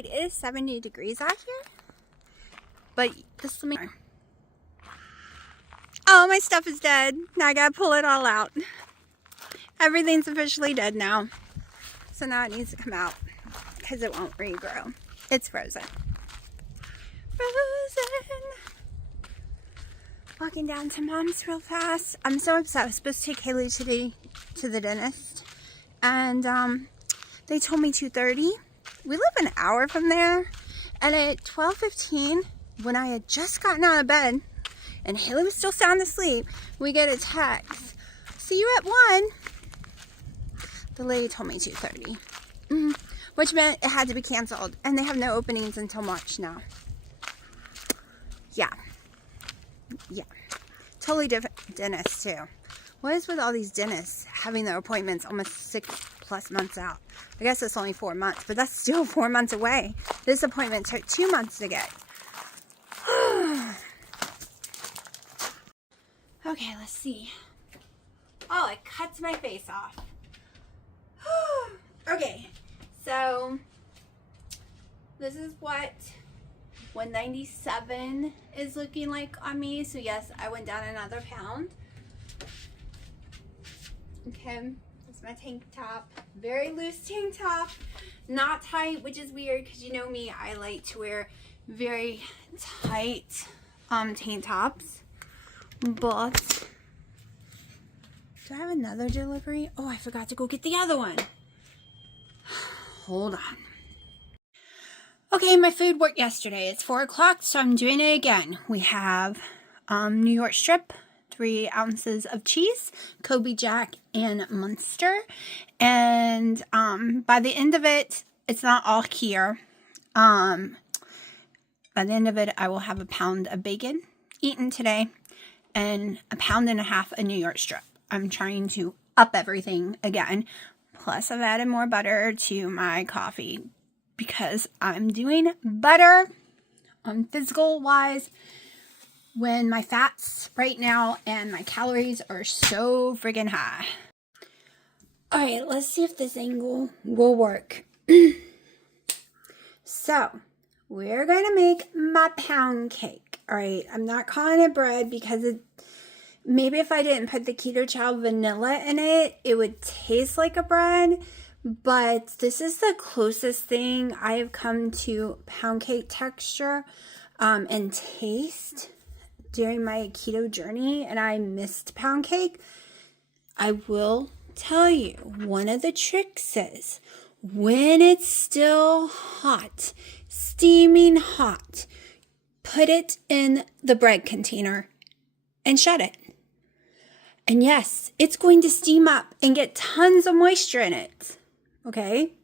Alright, it is 70 degrees out here. But this will make... Oh, my stuff is dead. Now I gotta pull it all out. Everything's officially dead now. So now it needs to come out because it won't regrow. It's frozen. Frozen. Walking down to Mom's real fast. I'm so upset. I was supposed to take Haley today to the dentist. And they told me 2:30. We live an hour from there. And at 12:15, when I had just gotten out of bed and Haley was still sound asleep, we get a text. See you at 1. The lady told me 2:30. Which meant it had to be canceled. And they have no openings until March now. Yeah. Totally different dentist too. What is with all these dentists having their appointments almost 6+ months out? I guess it's only 4 months, but that's still 4 months away. This appointment took 2 months to get. Okay, let's see. Oh, it cuts my face off. Okay, so this is what 197 is looking like on me. So yes, I went down another pound. Okay, that's my tank top. Very loose tank top. Not tight, which is weird because you know me, I like to wear very tight tank tops. But do I have another delivery? Oh, I forgot to go get the other one. Hold on. Okay, my food worked yesterday. It's 4 o'clock, so I'm doing it again. We have New York strip, 3 ounces of cheese, Kobe Jack, and Munster. And by the end of it, it's not all here. By the end of it, I will have a pound of bacon eaten today and a pound and a half of New York strip. I'm trying to up everything again. Plus, I've added more butter to my coffee because I'm doing better physical wise when my fats right now and my calories are so friggin' high. Alright, let's see if this angle will work. So, we're going to make my pound cake. Alright, I'm not calling it bread because maybe if I didn't put the Keto Child vanilla in it, it would taste like a bread. But this is the closest thing I have come to pound cake texture and taste during my keto journey, and I missed pound cake. I will tell you, one of the tricks is when it's still hot, steaming hot, put it in the bread container and shut it. And yes, it's going to steam up and get tons of moisture in it. Okay?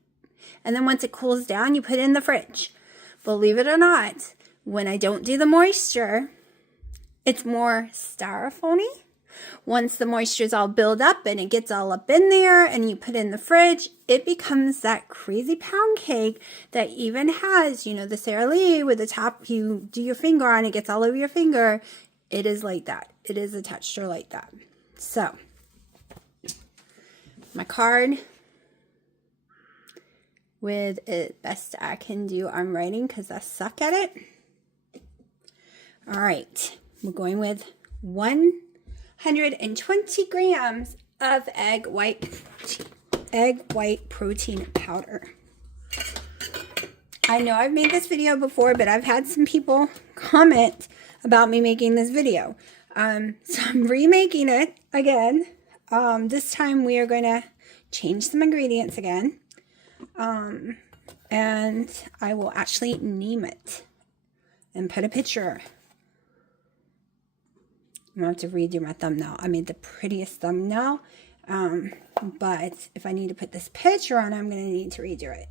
And then once it cools down, you put it in the fridge. Believe it or not, when I don't do the moisture, it's more styrofoamy. Once the moisture's all built up and it gets all up in there and you put it in the fridge, it becomes that crazy pound cake that even has, you know, the Sara Lee with the top you do your finger on, it gets all over your finger. It is like that. It is a texture like that. So, my card with it best I can do on writing because I suck at it. All right, we're going with 120 grams of egg white protein powder. I know I've made this video before, but I've had some people comment about me making this video. So I'm remaking it again. This time we are going to change some ingredients again. And I will actually name it and put a picture. I'm going to have to redo my thumbnail. I made the prettiest thumbnail. But if I need to put this picture on, I'm going to need to redo it.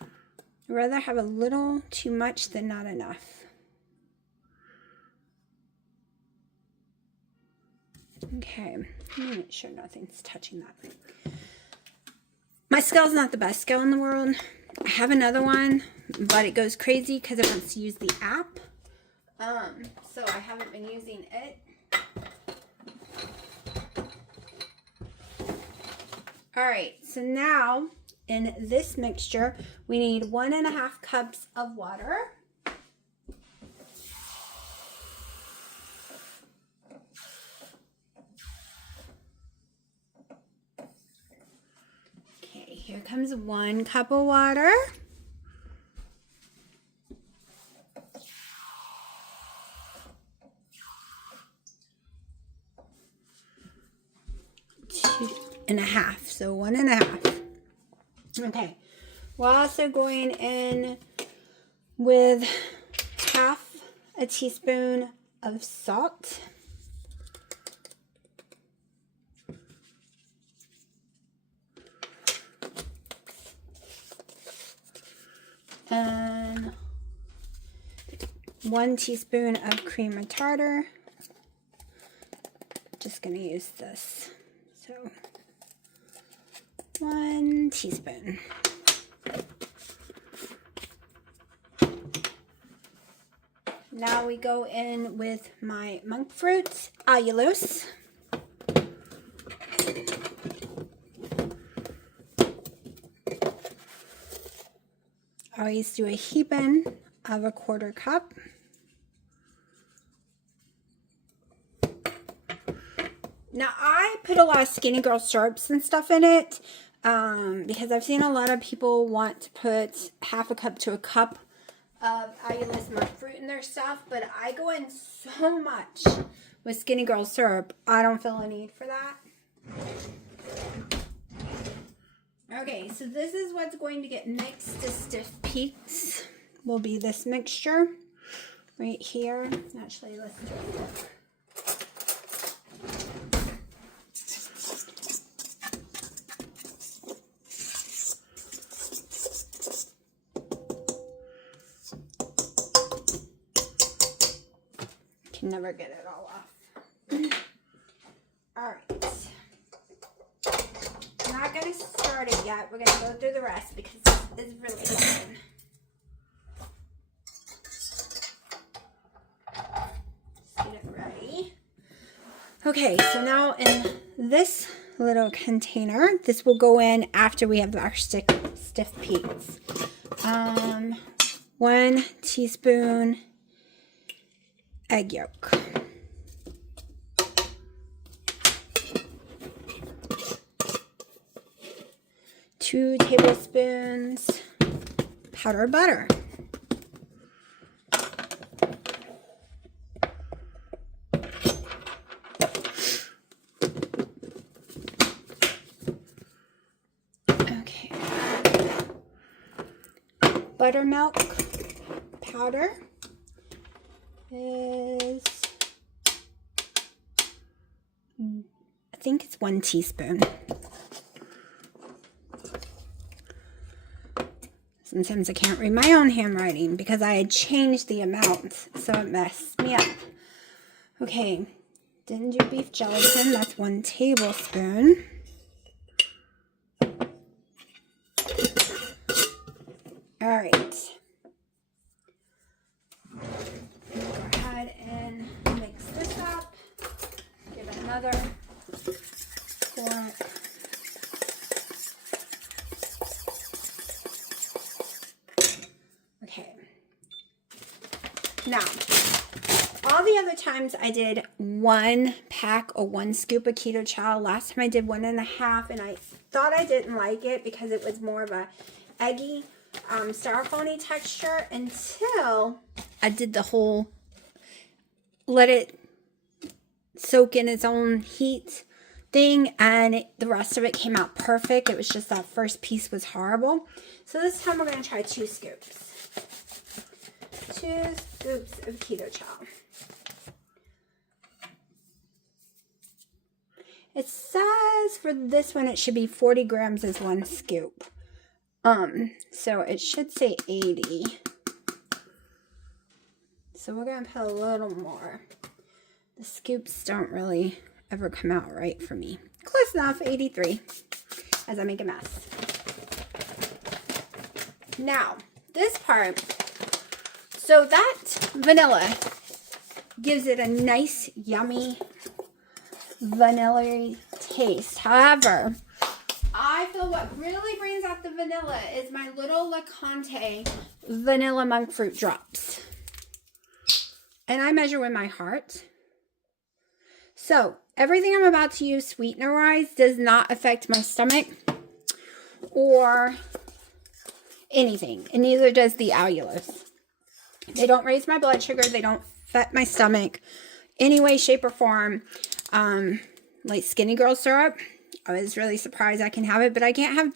I'd rather have a little too much than not enough. Okay, let me make sure nothing's touching that. My scale's not the best scale in the world. I have another one, but it goes crazy because it wants to use the app. So I haven't been using it. All right, so now in this mixture, we need 1.5 cups of water. Okay, here comes 1 cup of water. Two and a half, so 1.5. Okay, we're also going in with 1/2 teaspoon of salt. And 1 teaspoon of cream of tartar. Just going to use this. So 1 teaspoon. Now we go in with my monk fruit allulose. I always do a heaping of 1/4 cup. Now, I put a lot of Skinny Girl syrups and stuff in it because I've seen a lot of people want to put 1/2 cup to 1 cup of allulose monk fruit in their stuff, but I go in so much with Skinny Girl syrup, I don't feel a need for that. Okay, so this is what's going to get mixed to stiff peaks. Will be this mixture right here. Actually, let's do it. Can never get it all off. All right. I'm not going to start it yet. We're going to go through the rest because it's really fun. Let's get it ready. Okay, so now in this little container, this will go in after we have our stiff peaks. 1 teaspoon egg yolk. 2 tablespoons powdered butter. Okay. Buttermilk powder is, I think it's 1 teaspoon. Sometimes I can't read my own handwriting because I had changed the amount, so it messed me up. Okay, didn't do beef gelatin, that's 1 tablespoon. All right. Go ahead and mix this up. Give it another pour. Okay. Now, all the other times I did 1 pack or 1 scoop of Keto Chow. Last time I did 1.5, and I thought I didn't like it because it was more of a eggy, styrofoamy texture until I did the whole let it soak in its own heat thing, and the rest of it came out perfect. It was just that first piece was horrible. So this time we're going to try 2 scoops. 2 scoops of Keto Chow. It says for this one it should be 40 grams is 1 scoop. So it should say 80. So we're going to put a little more. The scoops don't really ever come out right for me. Close enough, 83, as I make a mess. Now, this part, so that vanilla gives it a nice, yummy, vanilla taste. However, I feel what really brings out the vanilla is my little LeConte vanilla monk fruit drops. And I measure with my heart. So everything I'm about to use sweetener-wise does not affect my stomach or anything. And neither does the allulose. They don't raise my blood sugar. They don't affect my stomach any way, shape, or form. Like Skinny Girl syrup. I was really surprised I can have it, but I can't have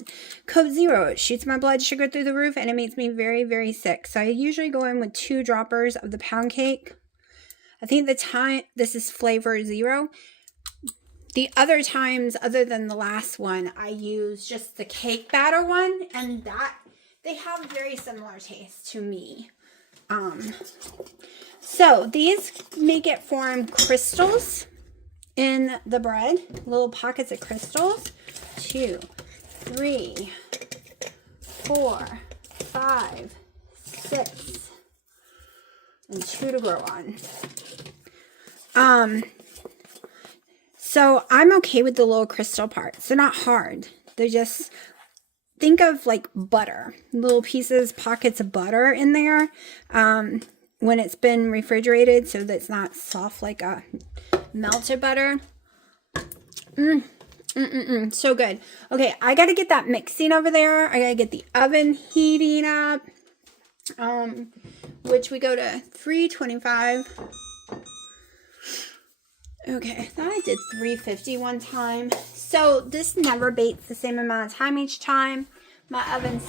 Coke Zero. It shoots my blood sugar through the roof, and it makes me very, very sick. So I usually go in with 2 droppers of the pound cake. I think this is flavor 0. The other times, other than the last one, I use just the cake batter one, and they have very similar taste to me. So these make it form crystals in the bread, little pockets of crystals. 2, 3, 4, 5, 6, and 2 to grow on. So I'm okay with the little crystal parts. They're not hard. They're just, think of like butter, little pieces, pockets of butter in there. When it's been refrigerated so that it's not soft like a melted butter. So good. Okay, I got to get that mixing over there. I got to get the oven heating up, which we go to 325. Okay, I thought I did 350 one time. So this never bakes the same amount of time each time. My oven's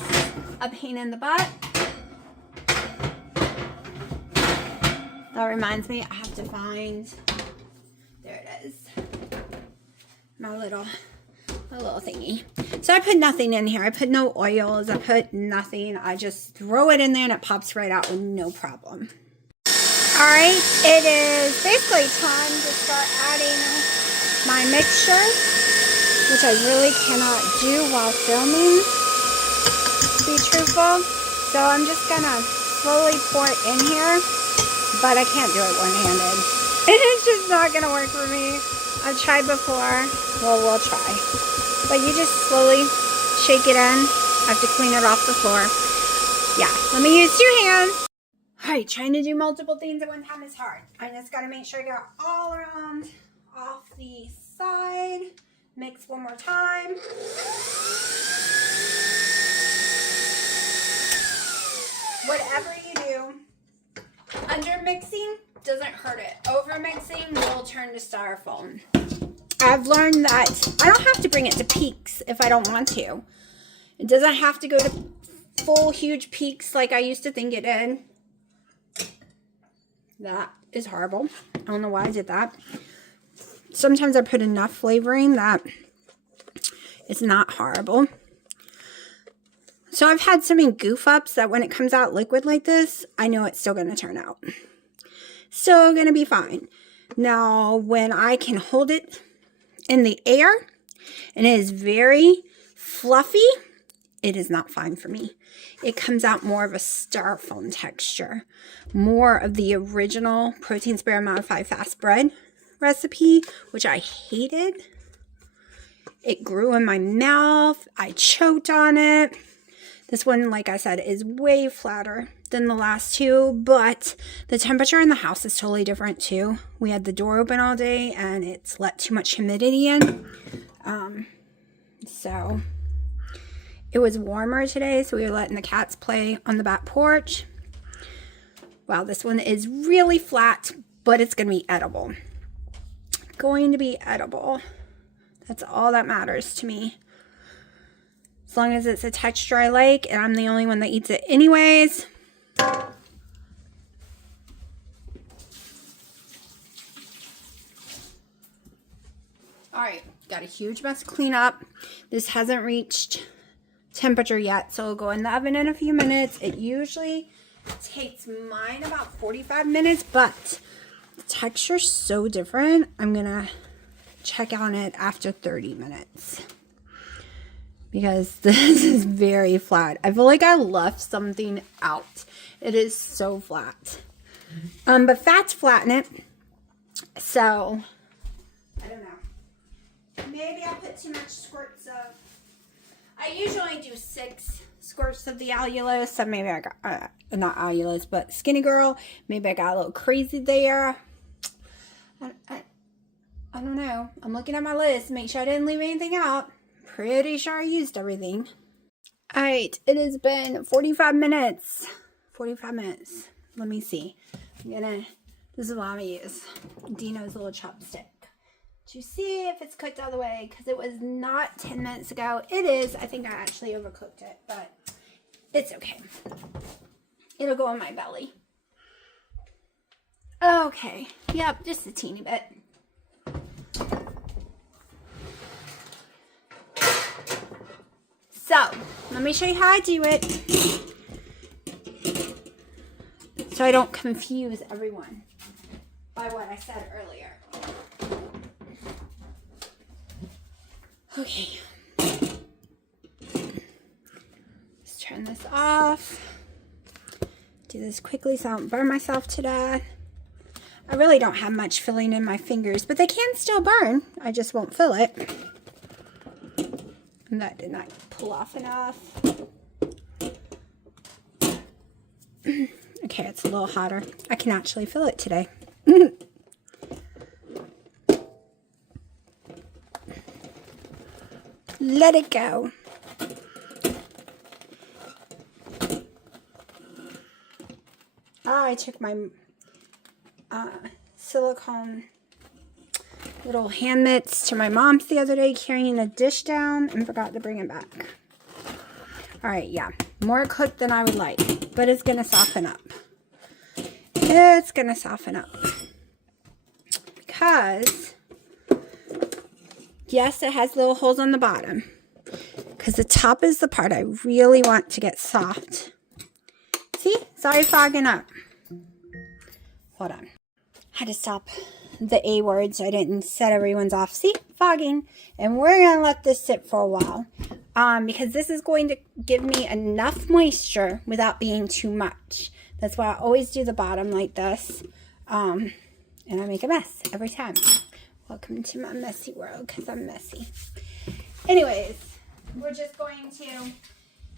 a pain in the butt. That reminds me, I have to find, there it is, my little thingy. So I put nothing in here. I put no oils. I put nothing. I just throw it in there and it pops right out with no problem. All right, it is basically time to start adding my mixture, which I really cannot do while filming, to be truthful. So I'm just gonna slowly pour it in here. But I can't do it one-handed. It's just not going to work for me. I've tried before. Well, we'll try. But you just slowly shake it in. I have to clean it off the floor. Yeah, let me use 2 hands. Alright, trying to do multiple things at one time is hard. I just got to make sure I get all around off the side. Mix one more time. Whatever you do, under mixing doesn't hurt it. Over mixing will turn to styrofoam. I've learned that I don't have to bring it to peaks if I don't want to. It doesn't have to go to full huge peaks like I used to think it did. That is horrible. I don't know why I did that. Sometimes I put enough flavoring that it's not horrible. So I've had so many goof ups that when it comes out liquid like this, I know it's still going to turn out. Still going to be fine. Now, when I can hold it in the air and it is very fluffy, it is not fine for me. It comes out more of a styrofoam texture. More of the original protein sparing modified fast bread recipe, which I hated. It grew in my mouth. I choked on it. This one, like I said, is way flatter than the last 2, but the temperature in the house is totally different too. We had the door open all day and it's let too much humidity in. So it was warmer today, so we were letting the cats play on the back porch. Wow, this one is really flat, but it's going to be edible. Going to be edible. That's all that matters to me. As long as it's a texture I like, and I'm the only one that eats it anyways. Alright, got a huge mess to clean up. This hasn't reached temperature yet, so it'll go in the oven in a few minutes. It usually takes mine about 45 minutes, but the texture's so different. I'm going to check on it after 30 minutes. Because this is very flat. I feel like I left something out. It is so flat. But fats flatten it. So, I don't know. Maybe I put too much squirts of I usually do 6 squirts of the allulose, so maybe I got, not allulose, but Skinny Girl. Maybe I got a little crazy there. I don't know. I'm looking at my list, make sure I didn't leave anything out. Pretty sure I used everything. Alright, it has been 45 minutes. 45 minutes. Let me see. This is what I'm going to use. Dino's little chopstick. To see if it's cooked all the way, because it was not 10 minutes ago. It is. I think I actually overcooked it, but it's okay. It'll go in my belly. Okay. Yep, just a teeny bit. So, let me show you how I do it, so I don't confuse everyone by what I said earlier. Okay. Let's turn this off. Do this quickly so I don't burn myself to death. I really don't have much filling in my fingers, but they can still burn. I just won't fill it. And that did not pull off enough. Okay, it's a little hotter. I can actually fill it today. Let it go. I took my silicone little hand mitts to my mom's the other day carrying a dish down and forgot to bring it back. Alright, yeah. More cooked than I would like, but it's going to soften up. It's going to soften up. Because, yes, it has little holes on the bottom. Because the top is the part I really want to get soft. See? It's already fogging up. Hold on. Had to stop the A words. I didn't set everyone's off. See? Fogging. And we're going to let this sit for a while. Because this is going to give me enough moisture without being too much. That's why I always do the bottom like this. And I make a mess every time. Welcome to my messy world, because I'm messy. Anyways, we're just going to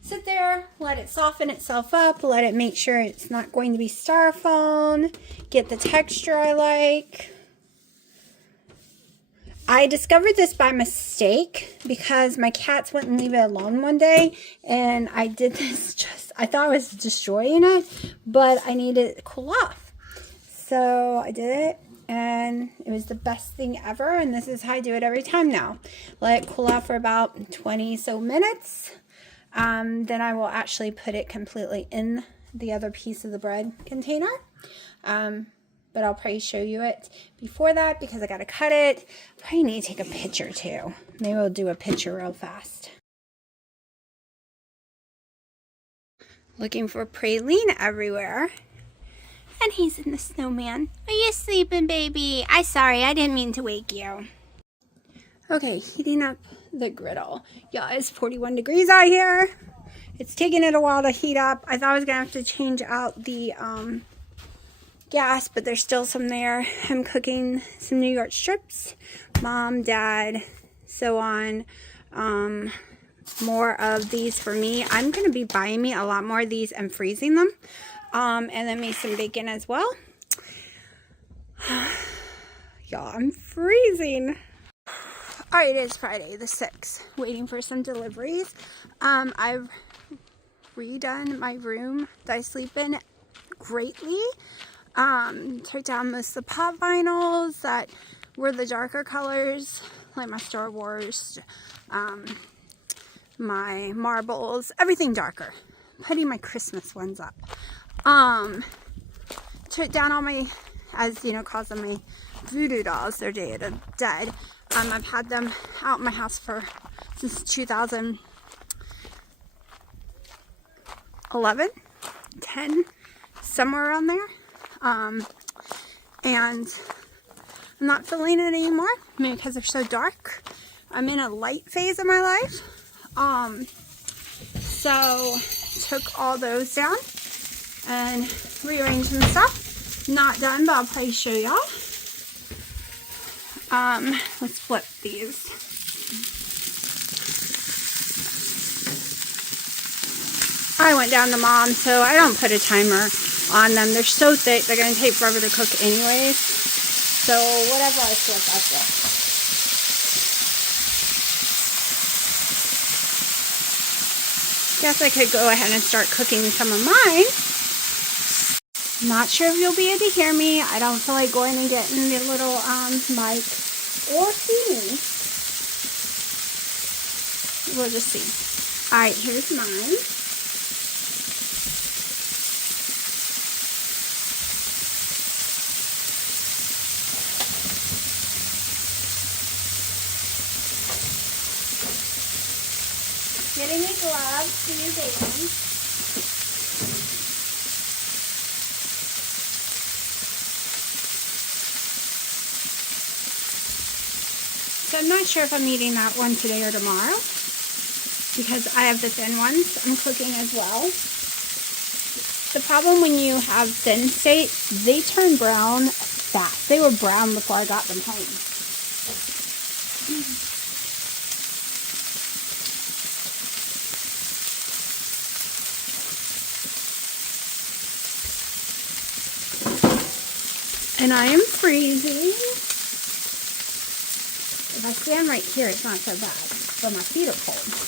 sit there, let it soften itself up, let it make sure it's not going to be styrofoam, get the texture I like. I discovered this by mistake because my cats wouldn't leave it alone one day, and I did this I thought I was destroying it, but I needed it to cool off. So I did it, and it was the best thing ever, and this is how I do it every time now. Let it cool off for about 20 so minutes. Then I will actually put it completely in the other piece of the bread container. But I'll probably show you it before that because I got to cut it. Probably need to take a picture too. Maybe we'll do a picture real fast. Looking for praline everywhere. And he's in the snowman. Are you sleeping, baby? Sorry, I didn't mean to wake you. Okay, heating up the griddle. Yeah, it's 41 degrees out here. It's taking it a while to heat up. I thought I was going to have to change out the gas, but there's still some there. I'm cooking some New York strips. Mom, Dad, so on. More of these for me. I'm going to be buying me a lot more of these and freezing them. And then me some bacon as well. Y'all, I'm freezing. Alright, it is Friday the 6th. Waiting for some deliveries. I've redone my room that I sleep in greatly. Took down most of the pop vinyls that were the darker colors, like my Star Wars, my marbles, everything darker. Putting my Christmas ones up. Took down all my, as you know, calls them my voodoo dolls. They're Day of the Dead. I've had them out in my house since 2011, 10, somewhere around there. And I'm not feeling it anymore, maybe because they're so dark. I'm in a light phase of my life. So took all those down and rearranged some stuff. Not done, but I'll probably show y'all. Let's flip these. I went down to Mom, so I don't put a timer on them. They're so thick, they're going to take forever to cook anyways. So whatever I feel like that. Guess I could go ahead and start cooking some of mine. Not sure if you'll be able to hear me. I don't feel like going and getting the little mic or see me. We'll just see. Alright, here's mine. Getting me gloves to use baking. So I'm not sure if I'm eating that one today or tomorrow, because I have the thin ones I'm cooking as well. The problem when you have thin steak, they turn brown fast. They were brown before I got them home. And I am freezing. If I stand right here, it's not so bad, but my feet are cold.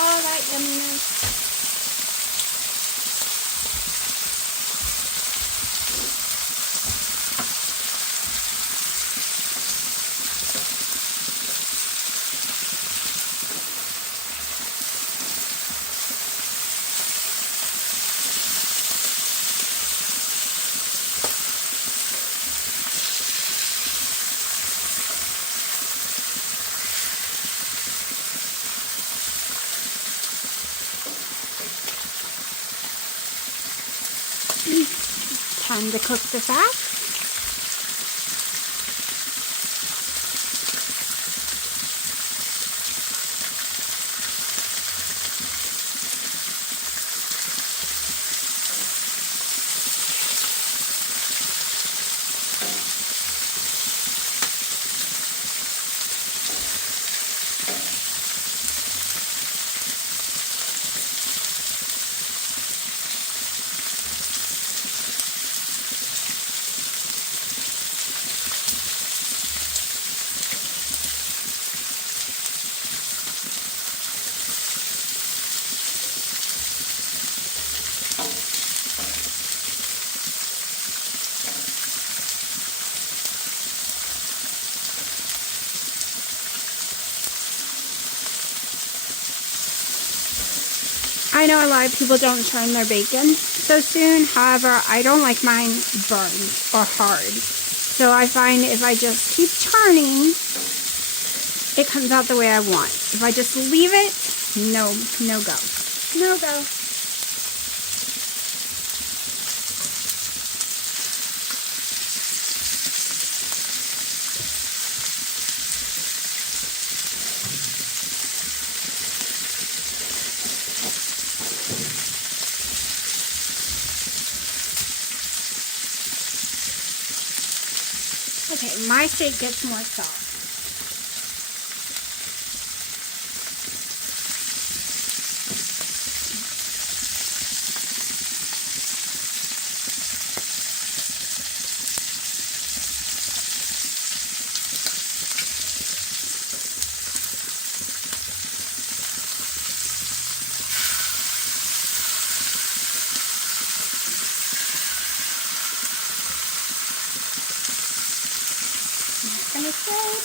Oh, that yumminess. Time to cook the fat. I know a lot of people don't turn their bacon so soon. However, I don't like mine burned or hard. So I find if I just keep turning, it comes out the way I want. If I just leave it, no go. No go. Okay, my steak gets more soft. the side.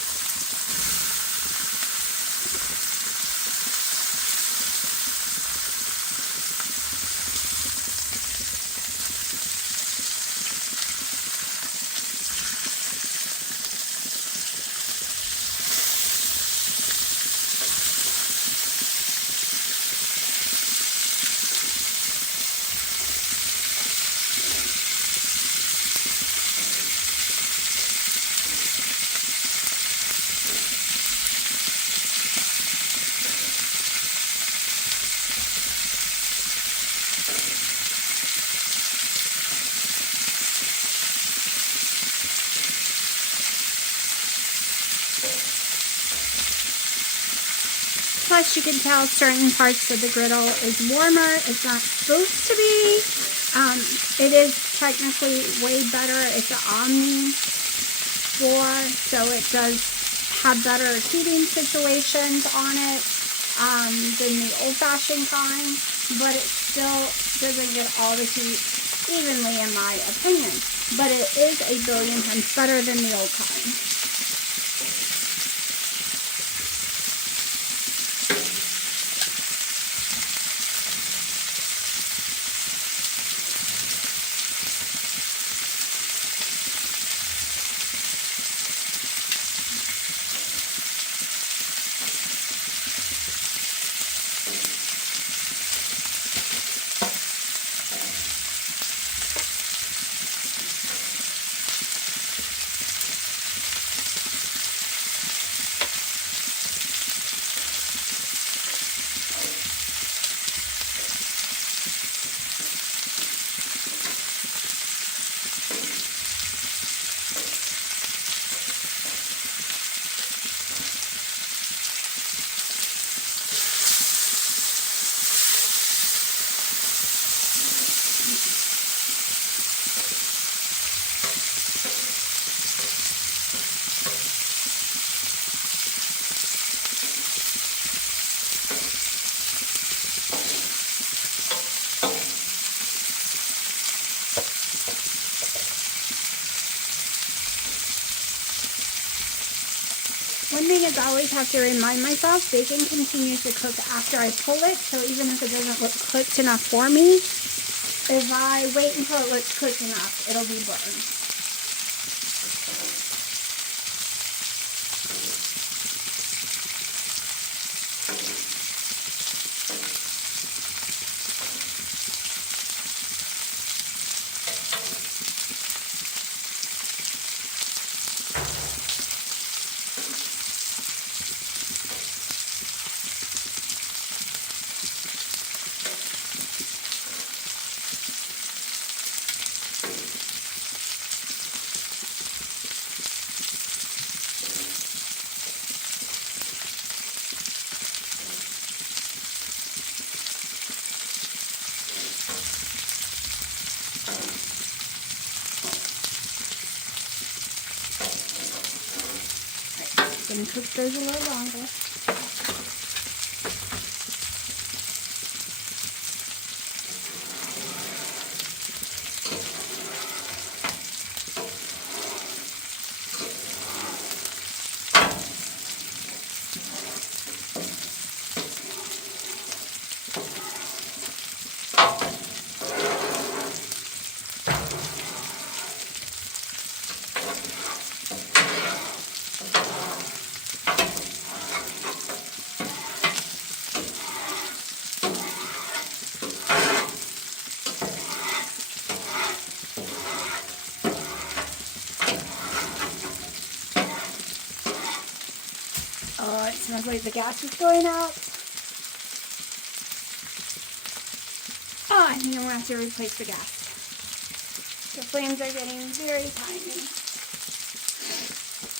Plus, you can tell certain parts of the griddle is warmer. It's not supposed to be. It is technically way better. It's an Omni floor, so it does have better heating situations on it than the old-fashioned kind, but it still doesn't get all the heat evenly, in my opinion. But it is a billion times better than the old kind. One thing is I always have to remind myself, bacon continues to cook after I pull it, so even if it doesn't look cooked enough for me, if I wait until it looks cooked enough, it'll be burned. Gonna cook those a little longer. Oh, it smells like the gas is going out. Oh, I think I'm going to have to replace the gas. The flames are getting very tiny.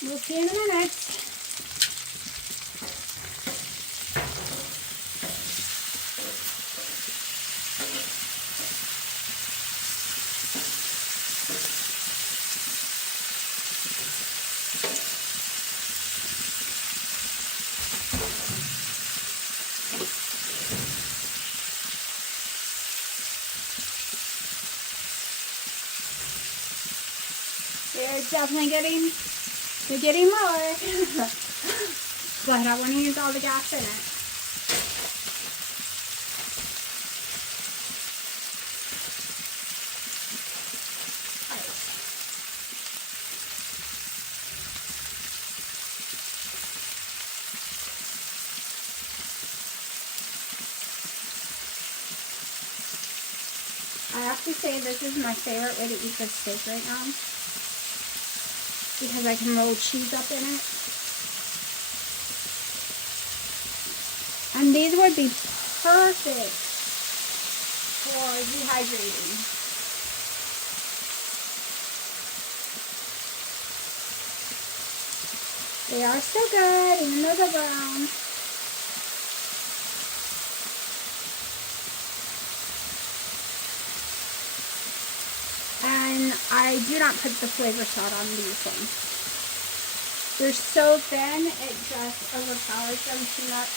We'll see in a minute. They're definitely getting They're getting lower. But I want to use all the gas in it. I have to say this is my favorite way to eat this steak right now because I can roll cheese up in it. And these would be perfect for dehydrating. They are still good even though they're brown. And I do not put the flavor salt on these ones. They're so thin, it just overpowers them too much.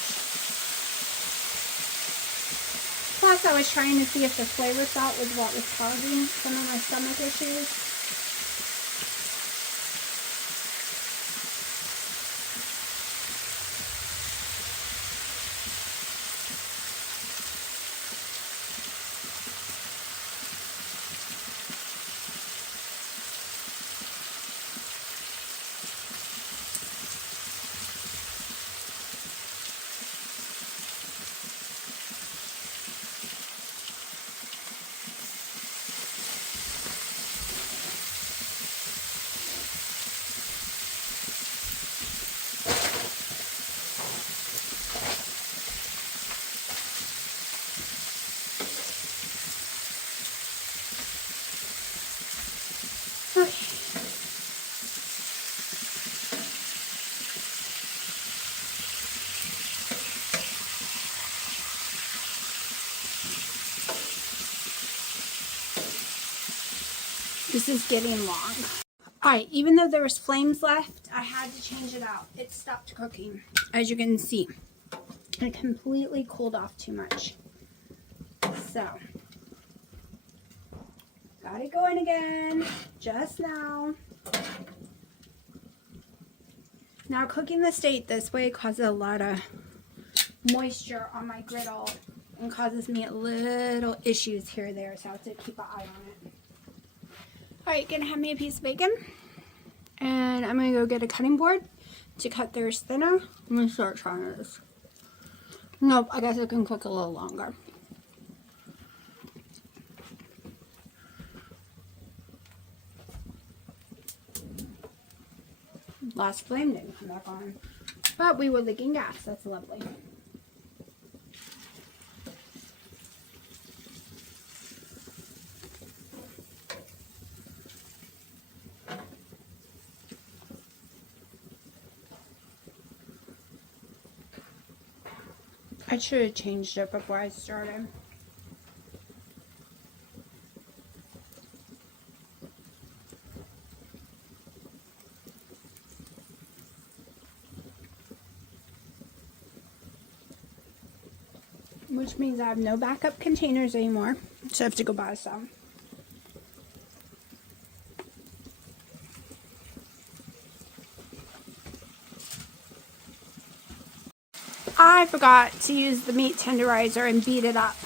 Plus, I was trying to see if the flavor salt was what was causing some of my stomach issues. Okay. This is getting long. Alright, even though there was flames left, I had to change it out. It stopped cooking, as you can see. It completely cooled off too much. So, got it going again, just now. Now cooking the steak this way causes a lot of moisture on my griddle and causes me little issues here and there, so I have to keep an eye on it. Alright, gonna have me a piece of bacon. And I'm gonna go get a cutting board to cut theirs thinner. I'm gonna start trying this. Nope, I guess it can cook a little longer. Last flame didn't come back on. But we were leaking gas. That's lovely. I should have changed it before I started. Which means I have no backup containers anymore, so I have to go buy some. I forgot to use the meat tenderizer and beat it up.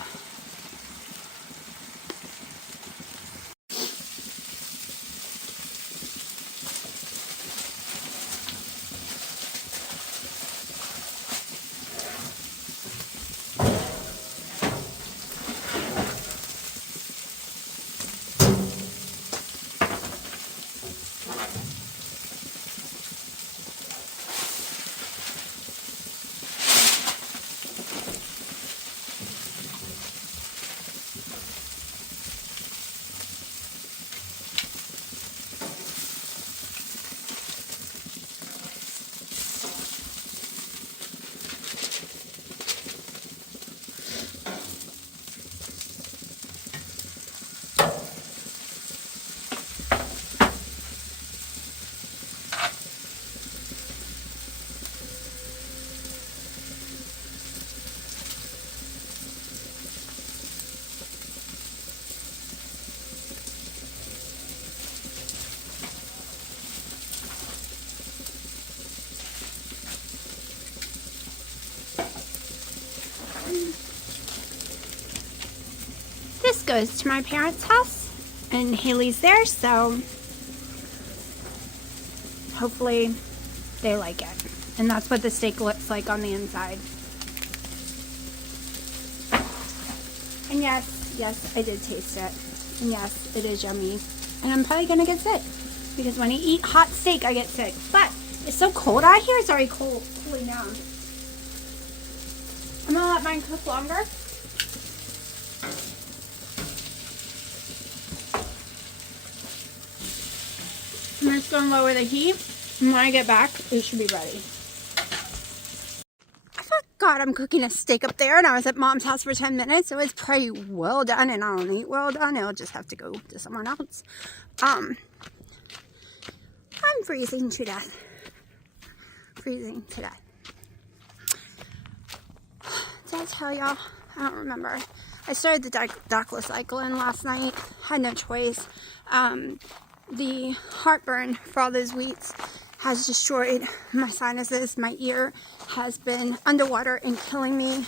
goes to my parents' house, and Haley's there, so hopefully they like it. And that's what the steak looks like on the inside. And yes, I did taste it. And yes, it is yummy. And I'm probably gonna get sick, because when I eat hot steak, I get sick. But it's so cold out here. It's already cooling down. I'm gonna let mine cook longer. I'm just gonna lower the heat, and when I get back, it should be ready. I forgot I'm cooking a steak up there, and I was at Mom's house for 10 minutes. It was pretty well done, and I don't eat well done. It'll just have to go to someone else. I'm freezing to death. Freezing to death. Did I tell y'all? I don't remember. I started the doxycycline last night. Had no choice. The heartburn for all those weeks has destroyed my sinuses. My ear has been underwater and killing me.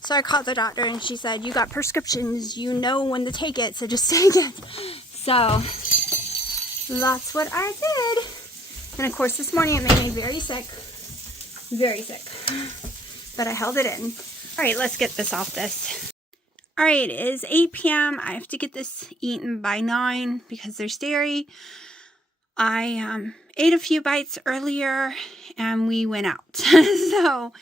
So I called the doctor, and she said, you got prescriptions. You know when to take it, so just take it. So that's what I did. And of course, this morning it made me very sick. Very sick. But I held it in. All right, let's get this off this. All right, it is 8 p.m. I have to get this eaten by 9 because there's dairy. I ate a few bites earlier and we went out. So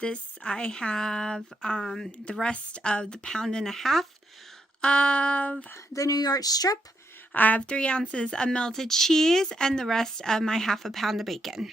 this, I have the rest of the 1.5 pounds of the New York strip. I have 3 ounces of melted cheese and the rest of my 1/2 pound of bacon.